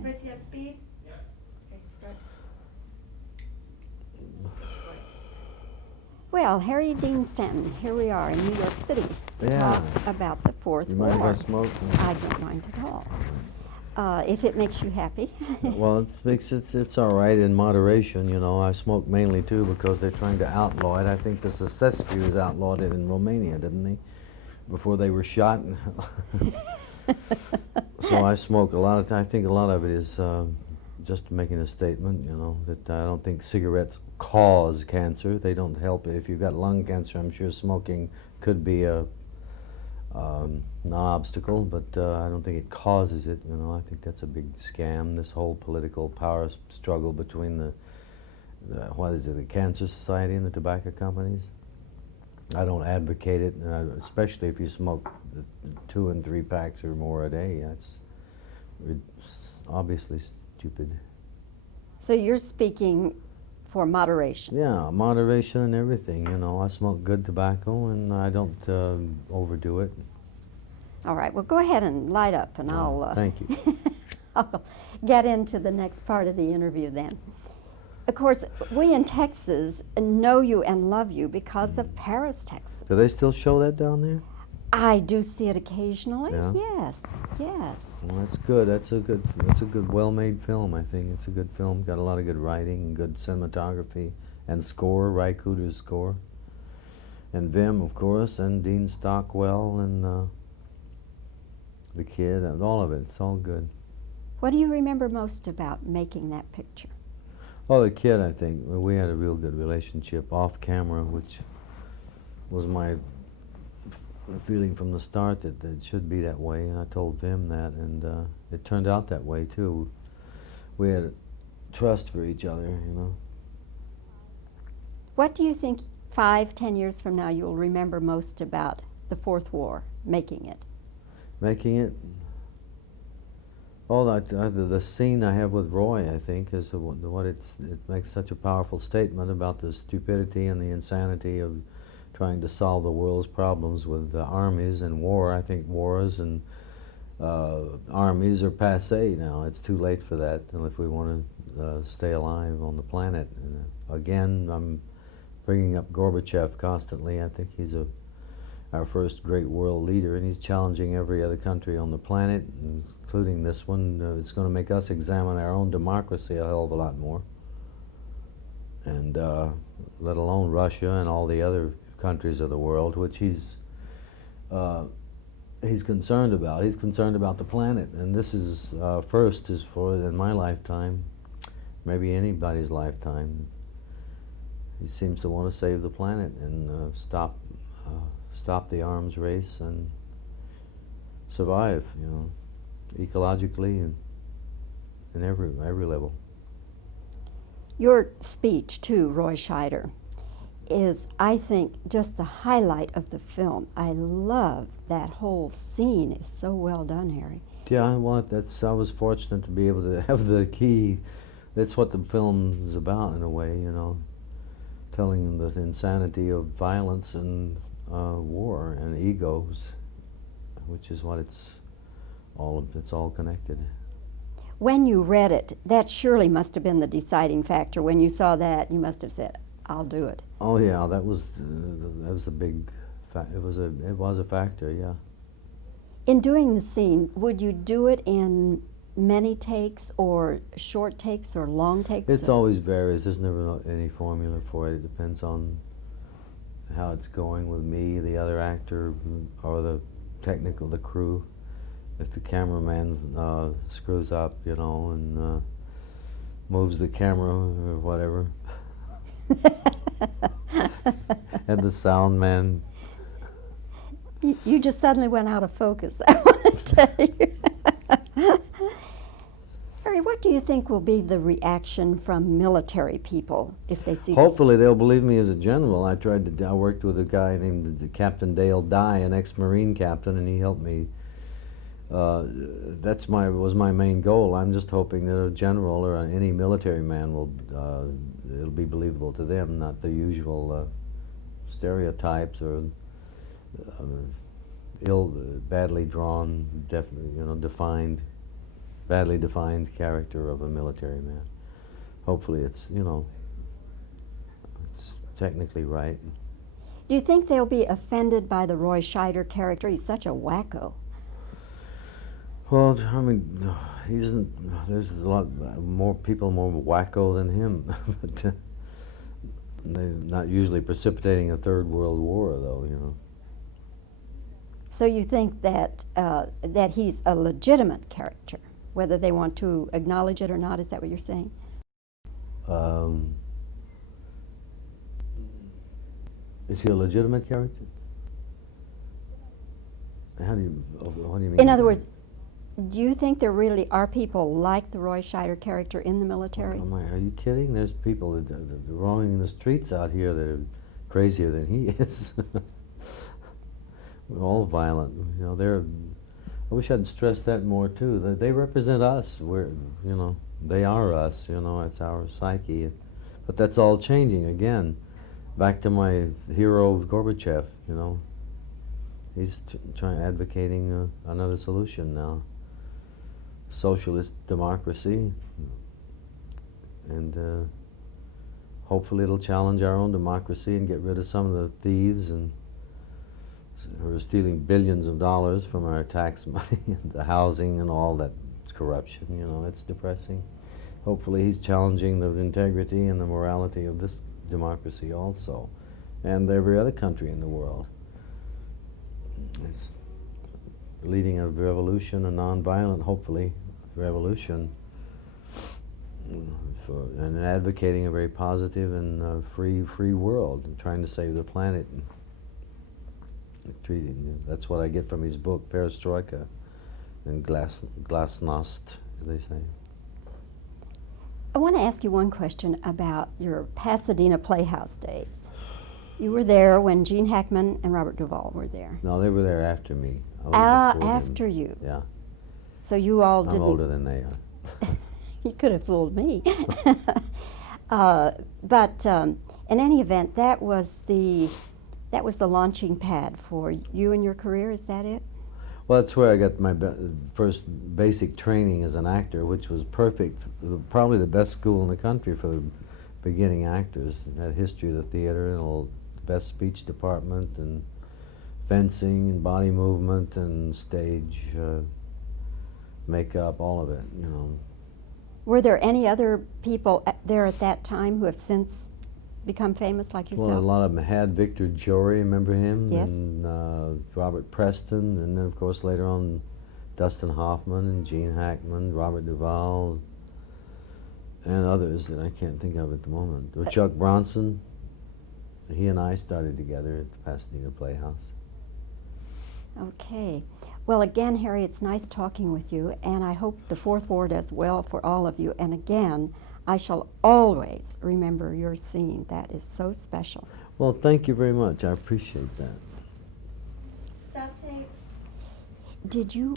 Fritz, you have speed? Yeah. Okay, start. Well, Harry Dean Stanton, here we are in New York City to Yeah. talk about the Fourth You War. mind if I smoke? I don't mind at all. If it makes you happy. Well, it's all right in moderation, you know. I smoke mainly, too, because they're trying to outlaw it. I think the Ceausescu's outlawed it in Romania, didn't they? Before they were shot. So I smoke a lot of time. I think a lot of it is just making a statement, you know, that I don't think cigarettes cause cancer. They don't help. If you've got lung cancer, I'm sure smoking could be a non-obstacle, but I don't think it causes it, you know. I think that's a big scam, this whole political power struggle between the what is it, the Cancer Society and the tobacco companies. I don't advocate it, especially if you smoke 2 and 3 packs or more a day. That's obviously stupid. So you're speaking for moderation. Yeah, moderation and everything, you know. I smoke good tobacco and I don't overdo it. All right, well, go ahead and light up, and I'll Thank you. I'll get into the next part of the interview then. Of course, we in Texas know you and love you because of Paris, Texas. Do they still show that down there? I do see it occasionally. Yeah. Yes, yes. Well, that's good. That's a good, well-made film. I think it's a good film. Got a lot of good writing and good cinematography and score. Ry Cooder's score, and Vim, of course, and Dean Stockwell, and the kid, and all of it. It's all good. What do you remember most about making that picture? Oh, the kid, I think. We had a real good relationship off camera, which was my feeling from the start that it should be that way, and I told Vim that, and it turned out that way, too. We had trust for each other, you know. What do you think 5, 10 years from now you'll remember most about the Fourth War, making it? Making it? Oh, the scene I have with Roy, I think, is it makes such a powerful statement about the stupidity and the insanity of trying to solve the world's problems with armies and war. I think wars and armies are passé now. It's too late for that, and if we want to stay alive on the planet. And again, I'm bringing up Gorbachev constantly. I think he's our first great world leader, and he's challenging every other country on the planet, including this one. It's going to make us examine our own democracy a hell of a lot more, and let alone Russia and all the other countries of the world, which he's concerned about. He's concerned about the planet, and this is first is for in my lifetime, maybe anybody's lifetime. He seems to want to save the planet and stop the arms race and survive, you know, ecologically and in every level. Your speech to Roy Scheider is, I think, just the highlight of the film. I love that whole scene. It's so well done, Harry. Yeah, well, I was fortunate to be able to have the key. That's what the film is about, in a way, you know, telling the insanity of violence and war and egos, which is what it's all connected. When you read it, that surely must have been the deciding factor. When you saw that, you must have said, "I'll do it." Oh yeah, that was the big. It was a factor, yeah. In doing the scene, would you do it in many takes, or short takes, or long takes? It's always varies. There's never any formula for it. It depends on how it's going with me, the other actor, or the crew. If the cameraman screws up, you know, and moves the camera or whatever, and the sound man. You just suddenly went out of focus, I want to tell you. Harry, what do you think will be the reaction from military people if they see Hopefully they'll believe me as a general. I worked with a guy named Captain Dale Dye, an ex-Marine captain, and he helped me. Was my main goal. I'm just hoping that a general or any military man it'll be believable to them, not the usual stereotypes or badly drawn, definitely, you know, defined badly defined character of a military man. Hopefully it's, you know, it's technically right. Do you think they'll be offended by the Roy Scheider character? He's such a wacko. Well, I mean, there's a lot more people more wacko than him. But they're not usually precipitating a third world war, though, you know. So you think that that he's a legitimate character, whether they want to acknowledge it or not? Is that what you're saying? Is he a legitimate character? What do you mean? In other words, do you think there really are people like the Roy Scheider character in the military? Are you kidding? There's people that roaming in the streets out here that are crazier than he is. We're all violent, you know. I wish I'd stress that more too. They represent us. You know, they are us. You know, it's our psyche. But that's all changing again. Back to my hero Gorbachev. You know, he's advocating another solution now. Socialist democracy, and hopefully it'll challenge our own democracy and get rid of some of the thieves and who are stealing billions of dollars from our tax money and the housing and all that corruption. You know, it's depressing. Hopefully he's challenging the integrity and the morality of this democracy also, and every other country in the world. It's leading a revolution, a non-violent, hopefully, revolution, and advocating a very positive and free world, and trying to save the planet. That's what I get from his book, Perestroika, and Glasnost, as they say. I want to ask you one question about your Pasadena Playhouse days. You were there when Gene Hackman and Robert Duvall were there. No, they were there after me. I was before After them. you. Yeah. So you all I'm didn't. older than they are. You could have fooled me. But in any event, that was the launching pad for you and your career. Is that it? Well, that's where I got my first basic training as an actor, which was perfect. Probably the best school in the country for the beginning actors. It had history of the theater and all the best speech department and fencing and body movement and stage makeup, all of it, you know. Were there any other people there at that time who have since become famous like yourself? Well, a lot of them had Victor Jory, remember him? Yes. And Robert Preston, and then of course later on Dustin Hoffman and Gene Hackman, Robert Duvall, and others that I can't think of at the moment. Chuck Bronson, he and I started together at the Pasadena Playhouse. Okay. Well, again, Harry, it's nice talking with you, and I hope the Fourth War does well for all of you. And again, I shall always remember your scene. That is so special. Well, thank you very much. I appreciate that. Stop tape. Did you